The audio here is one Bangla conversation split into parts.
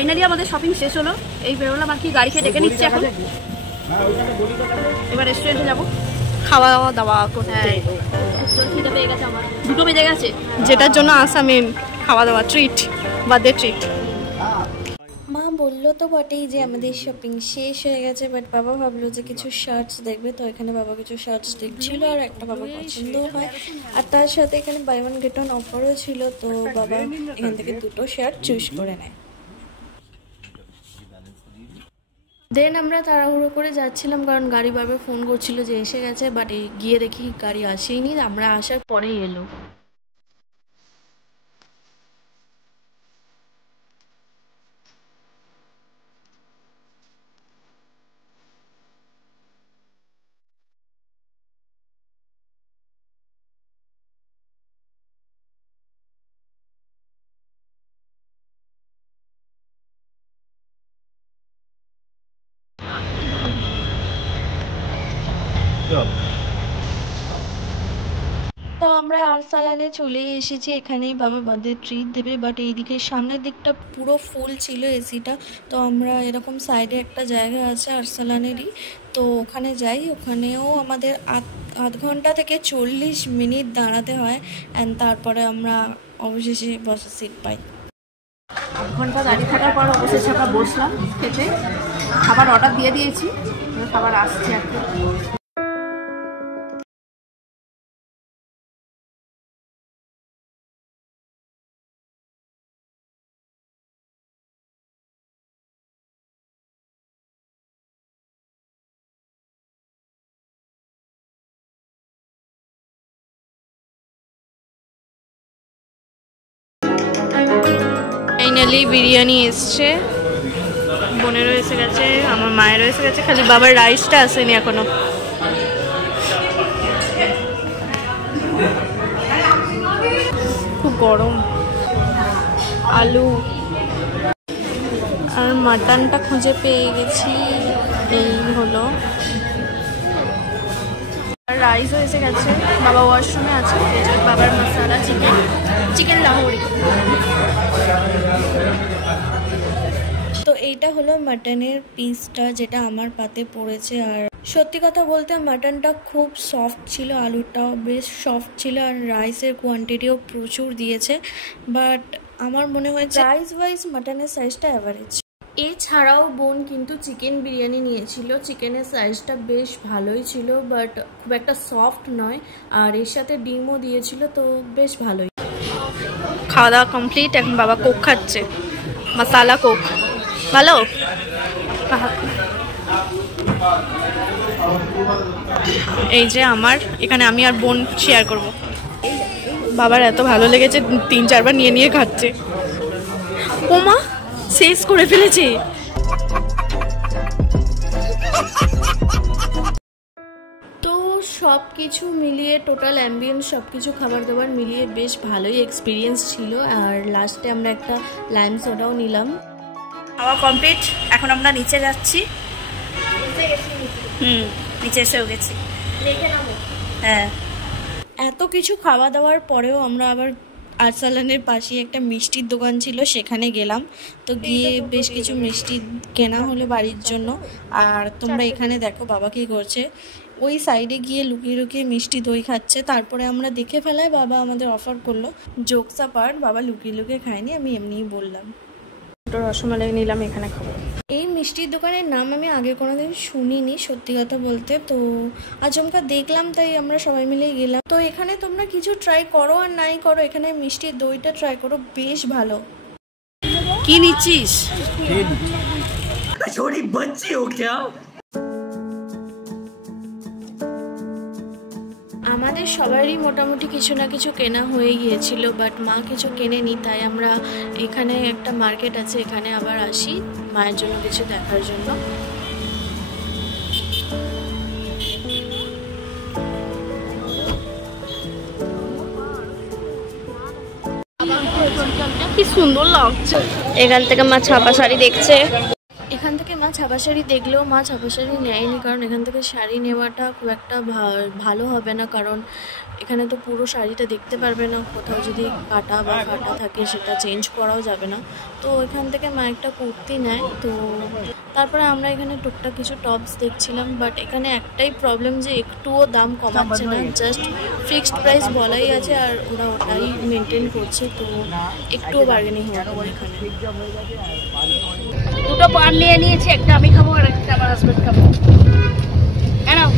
ফাইনালি আমাদের শপিং শেষ হলো। এই বেরোলাম আর কি, গাড়ি খেয়ে ডেকে নিচ্ছে এখন। এবার রেস্টুরেন্টে যাবো খাওয়া দাওয়া করতে। খিদে পেয়ে গেছে আমার, 2টো বেজে গেছে, যেটার জন্য আসা মেন খাওয়া দাওয়া, ট্রিট বার্থডে ট্রিট। মা বললো তো বটেই যে আমাদের শপিং শেষ হয়ে গেছে, বাট বাবা ভাবলো যে কিছু শার্টস দেখবে, তো এখানে বাবা কিছু শার্টস দেখছিল আর একটা বাবার পছন্দও হয়, আর তার সাথে এখানে বাই ওয়ান গেট ওয়ান অফারও ছিল, তো বাবা এখান থেকে 2টো শার্ট চুজ করে নেয়। দেন আমরা তাড়াহুড়ো করে যাচ্ছিলাম কারণ গাড়ি বারবার ফোন করছিল যে এসে গেছে, বাট গিয়ে দেখি গাড়ি আসেইনি, আমরা আসার পরেই এলো। তো আমরা আরসালানে চলে এসেছি, এখানেই বাবা বার্থডে ট্রিট দেবে, বাট এইদিকে সামনের দিকটা পুরো ফুল ছিল এসিটা, তো আমরা এরকম সাইডে একটা জায়গা আছে আরসালানেরই, তো ওখানে যাই। ওখানেও আমাদের আধ ঘন্টা থেকে 40 মিনিট দাঁড়াতে হয়, অ্যান্ড তারপরে আমরা অবশেষে বসার সিট পাই। 8 ঘন্টা দাঁড়িয়ে থাকার পর অবশেষে আমরা বসলাম খেতে। খাবার অর্ডার দিয়ে দিয়েছি, খাবার আসছে আর কি। ফাইনালি বিরিয়ানি এসছে, বোনেরও এসে গেছে, আমার মায়েরও এসে গেছে, খালি বাবার রাইসটা আসেনি এখনো। খুব গরম। আলু আর মাটনটা খুঁজে পেয়ে গেছি, এই হলো। রাইসও এসে গেছে, বাবা ওয়াশরুমে আছে, বাবার মশলা চিকেন লাহোরি। তো এইটা হলো মাটনের পিসটা যেটা আমার পাতে পড়েছে, আর সত্যি কথা বলতে মাটনটা খুব সফট ছিল, আলুটাও বেশ সফট ছিল, আর রাইসের কোয়ান্টিটিও প্রচুর দিয়েছে, বাট আমার মনে হয় রাইস ওয়াইজ মাটনের সাইজটা অ্যাভারেজ। এছাড়াও বোন কিন্তু চিকেন বিরিয়ানি নিয়েছিল, চিকেনের সাইজটা বেশ ভালোই ছিল, বাট খুব একটা সফট নয়, আর এর সাথে ডিমও দিয়েছিল, তো বেশ ভালোই। খাওয়া দাওয়া কমপ্লিট, এখন বাবা কোক খাচ্ছে, মশালা কোক। ভালো। এই যে আমার এখানে আমি আর বোন শেয়ার করব। বাবার এত ভালো লেগেছে, 3-4 বার নিয়ে খাচ্ছে। ও মা, শেষ করে ফেলেছে। তো সব কিছু মিলিয়ে টোটাল অ্যাম্বিয়েন্স সব কিছু খাবার দাবার মিলিয়ে বেশ ভালোই এক্সপিরিয়েন্স ছিল, আর লাস্টে আমরা একটা লাইম সোডাও নিলাম। খাওয়া কমপ্লিট, এখন আমরা নিচে যাচ্ছি। নিচে এসেও গেছি। হ্যাঁ, এত কিছু খাওয়া দাওয়ার পরেও আমরা আবার আরসালানের পাশে একটা মিষ্টির দোকান ছিল, সেখানে গেলাম। তো গিয়ে বেশ কিছু মিষ্টি কেনা হলো বাড়ির জন্য। আর তোমরা এখানে দেখো বাবা কী করছে, ওই সাইডে গিয়ে লুকিয়ে লুকিয়ে মিষ্টি দই খাচ্ছে। তারপরে আমরা দেখে ফেলায় বাবা আমাদের অফার করলো। জোকসা পার্ট, বাবা লুকিয়ে লুকিয়ে খায়নি, আমি এমনিই বললাম। রসমালাই নিলাম, এখানে খাবো। এই মিষ্টির দোকানের নাম আমি আগে কোনোদিন শুনিনি সত্যি কথা বলতে, তো আচমকা দেখলাম, তাই আমরা সবাই মিলেই গেলাম। তো এখানে তোমরা কিছু ট্রাই করো আর নাই করো, এখানে মিষ্টির দইটা ট্রাই করো, বেশ ভালো। কি নিচ্ছিস? छोटी बच्ची हो क्या? আমাদের সবারই মোটামুটি কিছু না কিছু কেনা হয়ে গিয়েছিল, বাট মা কিছু কেনেনি, তাই আমরা এখানে একটা মার্কেট আছে, এখানে আবার আসি মায়ের জন্য কিছু দেখার জন্য। কি সুন্দর লাগছে। এখান থেকে মা ছাপা শাড়ি দেখছে। এখান থেকে মা ছাপা শাড়ি দেখলেও মা ছাপা শাড়ি নেয়নি, কারণ এখান থেকে শাড়ি নেওয়াটা খুব একটা ভালো হবে না, কারণ এখানে তো পুরো শাড়িটা দেখতে পারবে না, কোথাও যদি কাটা বা ফাটা থাকে সেটা চেঞ্জ করাও যাবে না। তো এখান থেকে মা একটা কুর্তি নেয়। তো তারপরে আমরা এখানে টুকটাক কিছু টপস দেখছিলাম, বাট এখানে একটাই প্রবলেম যে একটুও দাম কমাচ্ছে না, জাস্ট ফিক্সড প্রাইস বলাই আছে আর ওরা ওটাই মেনটেন করছে। তো একটুও বার্গেনিং হবে না এখানে। দুটো পান নিয়ে নিয়েছি, একটা আমি খাবো আর একটা আমার হাজবেন্ড খাবো। নাও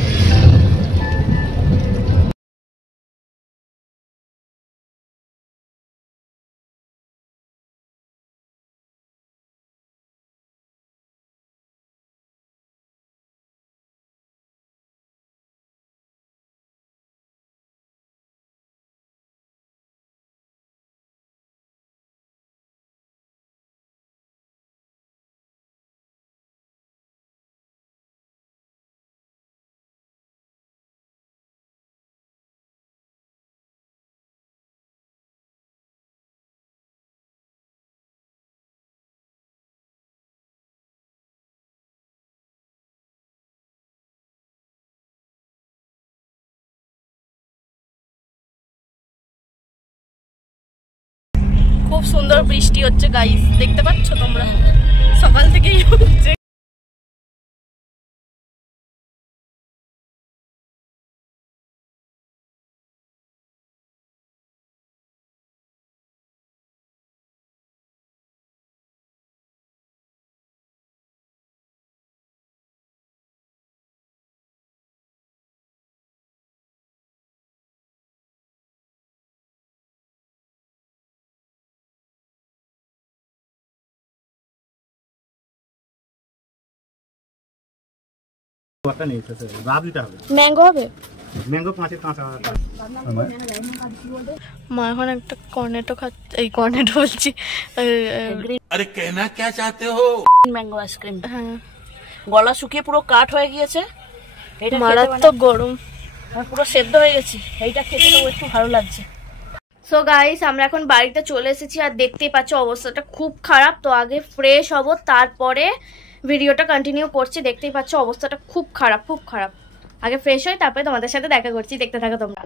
খুব সুন্দর বৃষ্টি হচ্ছে গাইস, দেখতে পাচ্ছ তোমরা, সকাল থেকেই হচ্ছে। ম্যাঙ্গো হবে? মা এখন একটা কর্নেটো খাচ্ছে, এই কর্নেটো বলছি, আরে কেনা কে চাতে হো, ম্যাঙ্গো আইসক্রিম। হ্যাঁ, গলা শুকিয়ে পুরো কাঠ হয়ে গিয়েছে, এটা মারাত্মক গরম, পুরো সেদ্ধ হয়ে গেছি। এইটা খেতে তো একটু ভালো লাগছে। সো গাইস আমরা এখন বাড়িতে চলে এসেছি আর দেখতেই পাচ্ছ অবস্থাটা খুব খারাপ। তো আগে ফ্রেশ হব, তারপরে ভিডিওটা কন্টিনিউ করছি। দেখতেই পাচ্ছ অবস্থাটা খুব খারাপ, খুব খারাপ। আগে ফ্রেশ হই, তারপরে তোমাদের সাথে দেখা করছি, দেখতে থাকো তোমরা।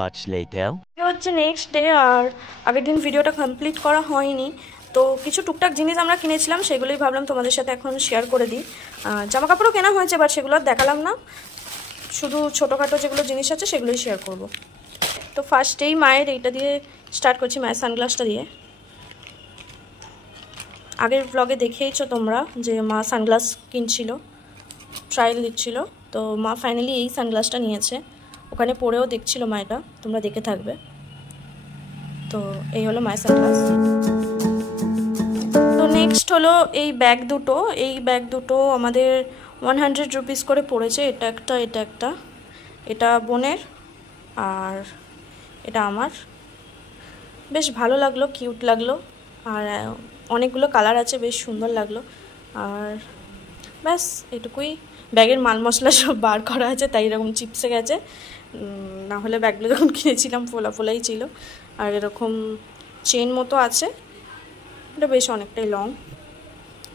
much later. হচ্ছে নেক্সট ডে, আর আগের দিন ভিডিওটা কমপ্লিট করা হয়নি। তো কিছু টুকটাক জিনিস আমরা কিনেছিলাম, সেগুলোই ভাবলাম তোমাদের সাথে এখন শেয়ার করে দিই। জামা কাপড়ও কেনা হয়েছে, বাট সেগুলো আর দেখালাম না, শুধু ছোটোখাটো যেগুলো জিনিস আছে সেগুলোই শেয়ার করব। তো ফার্স্টেই মায়ের এইটা দিয়ে স্টার্ট করছি, মায়ের সানগ্লাসটা দিয়ে। আগের ব্লগে দেখেইছো তোমরা যে মা সানগ্লাস কিনছিল, ট্রায়াল দিচ্ছিল। তো মা ফাইনালি এই সানগ্লাসটা নিয়েছে, ওখানে পরেও দেখছিল মা, এটা তোমরা দেখে থাকবে। তো এই হলো মায়ের সানগ্লাস। তো নেক্সট হলো এই ব্যাগ দুটো। এই ব্যাগ দুটো আমাদের 100 রুপিস করে পড়েছে। এটা একটা, এটা একটা, এটা বোনের আর এটা আমার। বেশ ভালো লাগলো, কিউট লাগলো, আর অনেকগুলো কালার আছে, বেশ সুন্দর লাগলো। আর ব্যাস এটুকুই। ব্যাগের মাল মশলা সব বার করা আছে, তাই এরকম চিপসে গেছে, না হলে ব্যাগগুলো যখন কিনেছিলাম ফোলা ফোলাই ছিল। আর এরকম চেন মতো আছে, এটা বেশ অনেকটাই লং,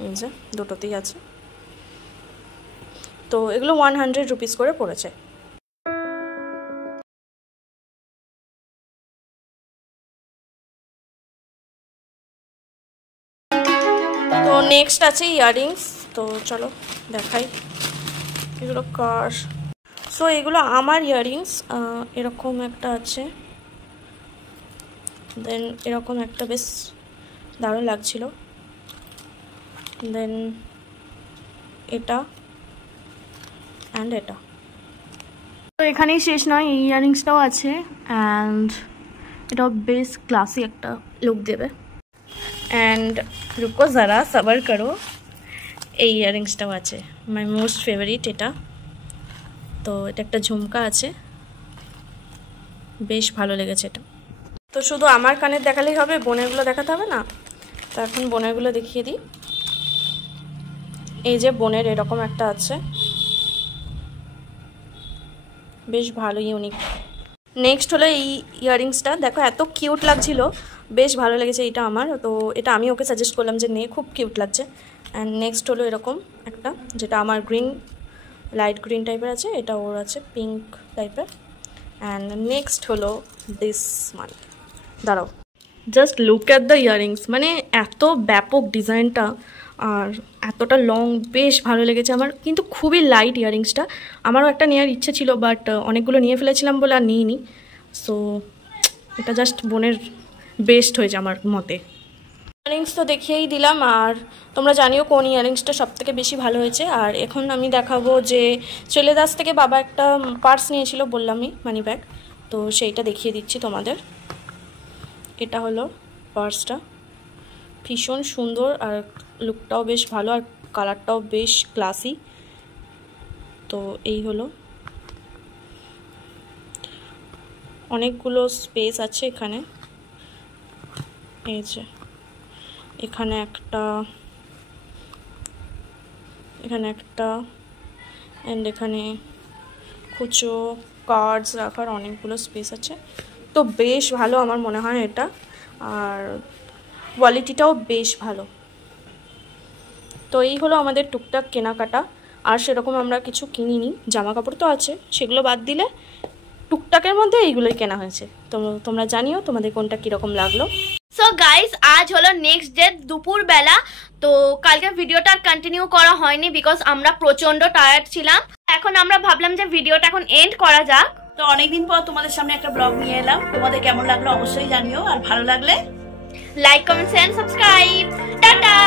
এই যে দুটোতেই আছে। তো এগুলো 100 রুপিস করে পড়েছে। তো নেক্সট আছে ইয়াররিংস। তো চলো দেখাই এগুলো কার। সো এগুলো আমার ইয়াররিংস। এরকম একটা আছে, দেন এরকম একটা বেশ দারুণ লাগছিল, দেন এটা অ্যান্ড এটা। তো এখানেই শেষ নয়, এই ইয়াররিংসটাও আছে, অ্যান্ড এটাও বেশ ক্লাসি একটা লুক দেবে। অ্যান্ড রুকো যারা সবার করো, এই ইয়াররিংসটাও আছে, মাই মোস্ট ফেভারিট এটা। তো এটা একটা ঝুমকা আছে, বেশ ভালো লেগেছে এটা। তো শুধু আমার কানের দেখালেই হবে, বোনেরগুলো দেখাতে হবে না। তো এখন বোনেরগুলো দেখিয়ে দিই। এই যে বোনের এরকম একটা আছে, বেশ ভালো, ইউনিক। নেক্সট হলো এই ইয়াররিংসটা, দেখো এত কিউট লাগছিল, বেশ ভালো লেগেছে এটা আমার, তো এটা আমি ওকে সাজেস্ট করলাম যে নে, খুব কিউট লাগছে। অ্যান্ড নেক্সট হলো এরকম একটা, যেটা আমার গ্রিন, লাইট গ্রিন টাইপের আছে, এটা ওর আছে পিঙ্ক টাইপের। অ্যান্ড নেক্সট হলো দিস ওয়ান, দাঁড়াও, just look at the earrings, মানে এত ব্যাপক ডিজাইনটা আর এতটা লং, বেশ ভালো লেগেছে আমার, কিন্তু খুবই লাইট ইয়াররিংসটা। আমারও একটা নেওয়ার ইচ্ছে ছিল, বাট অনেকগুলো নিয়ে ফেলেছিলাম বলে আর নিইনি। সো এটা জাস্ট বোনের বেস্ট হয়েছে আমার মতে। ইয়াররিংস তো দেখিয়েই দিলাম, আর তোমরা জানিও কোন ইয়াররিংসটা সবথেকে বেশি ভালো হয়েছে। আর এখন আমি দেখাবো যে শ্রেলেদাস থেকে বাবা একটা পার্স নিয়েছিল, বললামই, মানি ব্যাগ, তো সেইটা দেখিয়ে দিচ্ছি তোমাদের। এটা হলো পার্সটা, ভীষণ সুন্দর, আর লুকটাও বেশ ভালো, আর কালারটাও বেশ ক্লাসি। তো এই হলো, অনেকগুলো স্পেস আছে এখানে, এই যে এখানে একটা, অ্যান্ড এখানে খুচো কার্ডস রাখার অনেকগুলো স্পেস আছে, তো বেশ ভালো আমার মনে হয় এটা, আর কোয়ালিটিটাও বেশ ভালো। তো এই হলো আমাদের টুকটাক কেনাকাটা, আর সেরকম আমরা কিছু কিনিনি, জামা কাপড় তো আছে, সেগুলো বাদ দিলে টুকটাকের মধ্যে এইগুলোই কেনা হয়েছে। তো তোমরা জানিও তোমাদের কোনটা কীরকম লাগলো। সো গাইস, আজ হলো নেক্সট ডে দুপুরবেলা, তো কালকে ভিডিওটা আর কন্টিনিউ করা হয়নি বিকজ আমরা প্রচন্ড টায়ার্ড ছিলাম। এখন আমরা ভাবলাম যে ভিডিওটা এখন এন্ড করা যাক। তো অনেকদিন পর তোমাদের সামনে একটা ব্লগ নিয়ে এলাম, তোমাদের কেমন লাগলো অবশ্যই জানিও, আর ভালো লাগলে like, comment, share, subscribe. Tata.